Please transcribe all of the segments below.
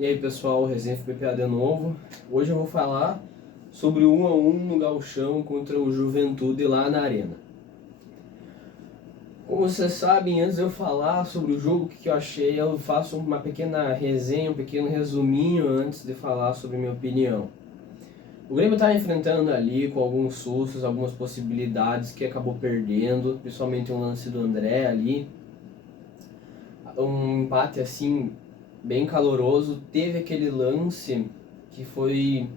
E aí pessoal, Resenha FPPA de novo. Hoje eu vou falar sobre o 1-1 no Gauchão contra o Juventude lá na Arena. Como vocês sabem, antes de eu falar sobre o jogo, o que eu achei, eu faço uma pequena resenha, um pequeno resuminho antes de falar sobre minha opinião. O Grêmio está enfrentando ali com alguns sustos, algumas possibilidades que acabou perdendo, principalmente um lance do André ali. Um empate assim bem caloroso. Teve aquele lance que foi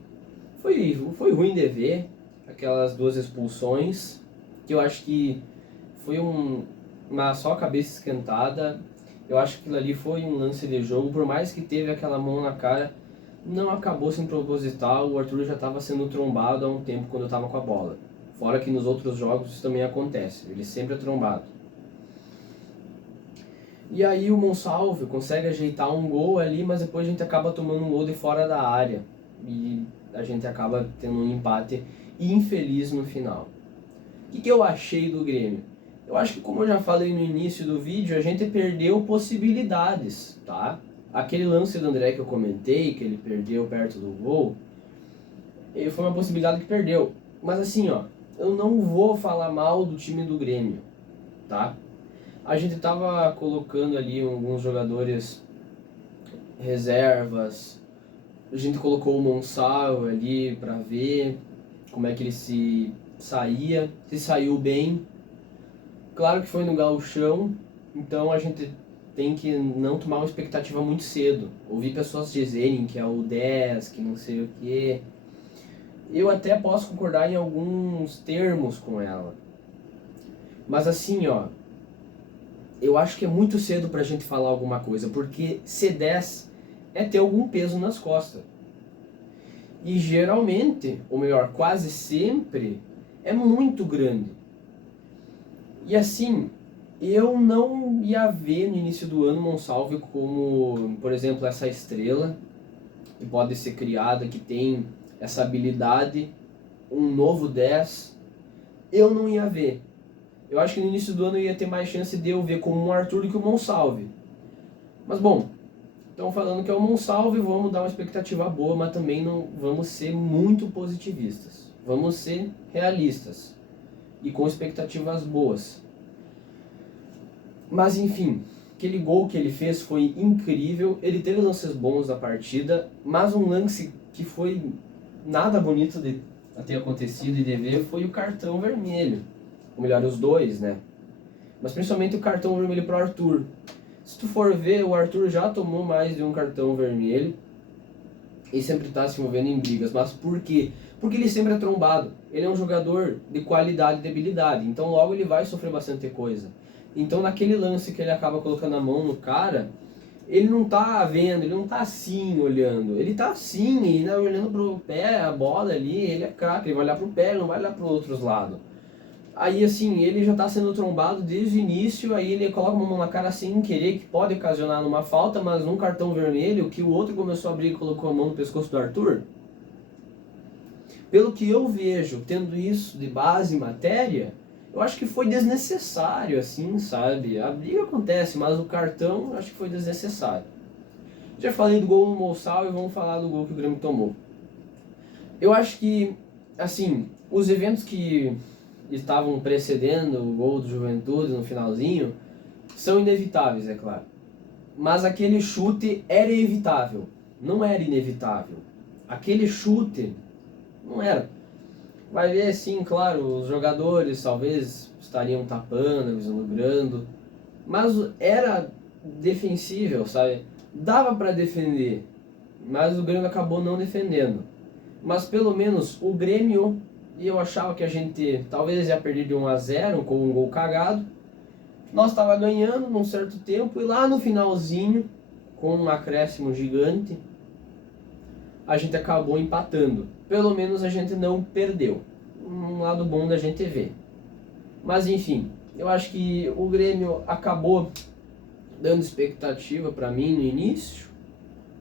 ruim de ver, aquelas duas expulsões, que eu acho que foi uma só cabeça esquentada. Eu acho que aquilo ali foi um lance de jogo, por mais que teve aquela mão na cara, não acabou sendo proposital. O Arthur já estava sendo trombado há um tempo quando eu estava com a bola. Fora que nos outros jogos isso também acontece, ele sempre é trombado. E aí o Monsalve consegue ajeitar um gol ali, mas depois a gente acaba tomando um gol de fora da área. E a gente acaba tendo um empate infeliz no final. O que eu achei do Grêmio? Eu acho que, como eu já falei no início do vídeo, a gente perdeu possibilidades, tá? Aquele lance do André que eu comentei, que ele perdeu perto do gol, foi uma possibilidade que perdeu. Mas assim, ó, eu não vou falar mal do time do Grêmio, tá? A gente tava colocando ali alguns jogadores reservas. A gente colocou o Monsalve ali para ver como é que ele se saía, se saiu bem. Claro que foi no gauchão, então a gente tem que não tomar uma expectativa muito cedo. Ouvi pessoas dizerem que é o 10, que não sei o que. Eu até posso concordar em alguns termos com ela. Mas assim, ó, eu acho que é muito cedo pra gente falar alguma coisa, porque C10 é ter algum peso nas costas. E geralmente, ou melhor, quase sempre, é muito grande. E assim, eu não ia ver no início do ano Monsalve como, por exemplo, essa estrela que pode ser criada, que tem essa habilidade, um novo 10. Eu não ia ver. Eu acho que no início do ano eu ia ter mais chance de eu ver como um Arthur do que o Monsalve. Mas bom, estão falando que é o Monsalve, vamos dar uma expectativa boa, mas também não vamos ser muito positivistas. Vamos ser realistas e com expectativas boas. Mas enfim, aquele gol que ele fez foi incrível. Ele teve lances bons da partida, mas um lance que foi nada bonito de ter acontecido e de ver foi o cartão vermelho. Ou melhor, os dois, né? Mas principalmente o cartão vermelho para o Arthur. Se tu for ver, o Arthur já tomou mais de um cartão vermelho e sempre está se envolvendo em brigas. Mas por quê? Porque ele sempre é trombado. Ele é um jogador de qualidade e de habilidade, então logo ele vai sofrer bastante coisa. Então naquele lance que ele acaba colocando a mão no cara, ele não tá vendo, ele não tá assim olhando. Ele tá assim, e olhando pro pé, a bola ali, ele é craque, ele vai olhar pro pé, ele não vai olhar pro outros lados. Aí assim, ele já tá sendo trombado desde o início, aí ele coloca uma mão na cara sem querer, que pode ocasionar numa falta, mas num cartão vermelho, que o outro começou a abrir e colocou a mão no pescoço do Arthur. Pelo que eu vejo, tendo isso de base em matéria, eu acho que foi desnecessário, assim, sabe? A briga acontece, mas o cartão eu acho que foi desnecessário. Já falei do gol no Monsalve, vamos falar do gol que o Grêmio tomou. Eu acho que, assim, os eventos que estavam precedendo o gol do Juventude no finalzinho são inevitáveis, é claro. Mas aquele chute era evitável, não era inevitável. Aquele chute não era. Vai ver, sim, claro, os jogadores talvez estariam tapando, vislumbrando, mas era defensível, sabe? Dava para defender, mas o Grêmio acabou não defendendo. Mas pelo menos o Grêmio, e eu achava que a gente talvez ia perder de 1-0 com um gol cagado. Nós estava ganhando num certo tempo e lá no finalzinho, com um acréscimo gigante, a gente acabou empatando. Pelo menos a gente não perdeu. Um lado bom da gente ver. Mas enfim, eu acho que o Grêmio acabou dando expectativa para mim no início,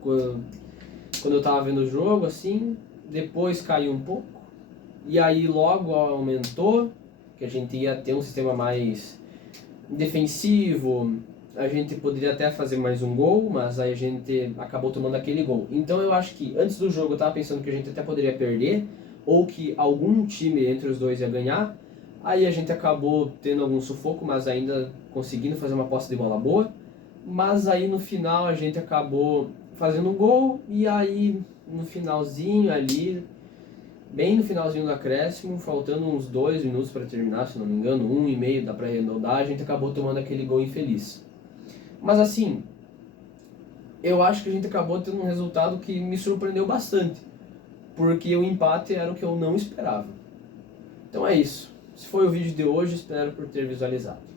quando eu estava vendo o jogo, assim. Depois caiu um pouco. E aí logo aumentou, que a gente ia ter um sistema mais defensivo, a gente poderia até fazer mais um gol, mas aí a gente acabou tomando aquele gol. Então eu acho que antes do jogo eu estava pensando que a gente até poderia perder, ou que algum time entre os dois ia ganhar. Aí a gente acabou tendo algum sufoco, mas ainda conseguindo fazer uma posse de bola boa. Mas aí no final a gente acabou fazendo um gol, e aí no finalzinho ali, bem no finalzinho do acréscimo, faltando uns 2 minutos para terminar, se não me engano, 1 e meio, dá para arredondar, a gente acabou tomando aquele gol infeliz. Mas assim, eu acho que a gente acabou tendo um resultado que me surpreendeu bastante, porque o empate era o que eu não esperava. Então é isso. Esse foi o vídeo de hoje, espero por ter visualizado.